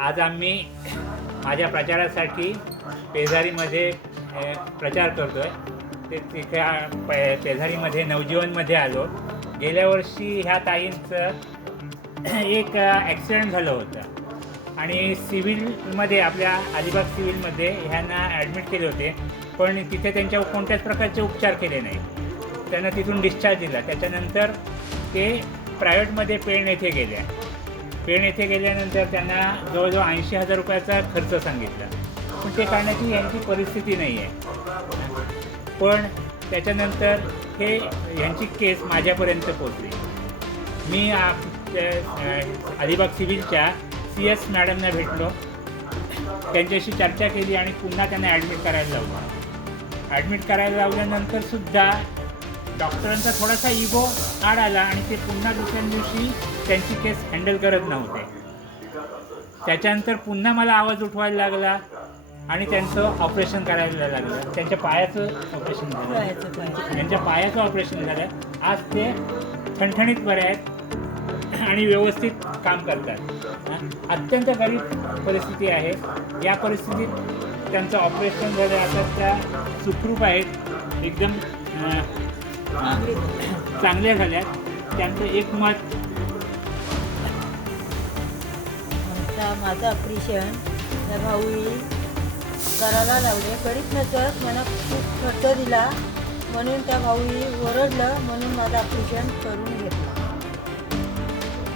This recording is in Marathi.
आज आम्ही माझ्या प्रचारासाठी पेझारीमध्ये प्रचार करतो आहे. ते तिथे पेझारीमध्ये नवजीवनमध्ये आलो. गेल्या वर्षी ह्या ताईंचं एक ॲक्सिडेंट झालं होतं आणि सिव्हिलमध्ये आपल्या अलिबाग सिव्हिलमध्ये ह्यांना ॲडमिट केले होते, पण तिथे त्यांच्या कोणत्याच प्रकारचे उपचार केले नाही. त्यांना तिथून डिस्चार्ज दिला. त्याच्यानंतर ते प्रायव्हेटमध्ये पेण येथे गेल्या. पेण येथे गेल्यानंतर त्यांना जवळजवळ 80,000 रुपयाचा खर्च सांगितला, पण ते काढण्याची यांची परिस्थिती नाही आहे. पण त्याच्यानंतर यांची केस माझ्यापर्यंत पोचली. मी अलिबाग सिव्हिलच्या CS मॅडमना भेटलो, त्यांच्याशी चर्चा केली आणि पुन्हा त्यांना ॲडमिट करायला लावलं. ॲडमिट करायला लावल्यानंतरसुद्धा डॉक्टरांचा थोडासा इगो आड आला आणि ते पुन्हा दुसऱ्या दिवशी त्यांची केस हँडल करत नव्हते. त्याच्यानंतर पुन्हा मला आवाज उठवायला लागला आणि त्यांचं ऑपरेशन करायला लागलं. त्यांच्या पायाचं ऑपरेशन झालं. त्यांच्या पायाचं ऑपरेशन झालं. आज ते ठणठणीत बरे आहेत आणि व्यवस्थित काम करतात. अत्यंत गरीब परिस्थिती आहे. या परिस्थितीत त्यांचं ऑपरेशन झालं. आता त्या सुखरूप आहेत, एकदम चांगल्या झाल्या. त्यांचं एक मत, माझं ऑपरेशन त्या भाऊ करायला लावले. करीत नसत मला खूप खर्च दिला म्हणून त्या भाऊ ओरडलं म्हणून माझं ऑपरेशन करून घेतलं.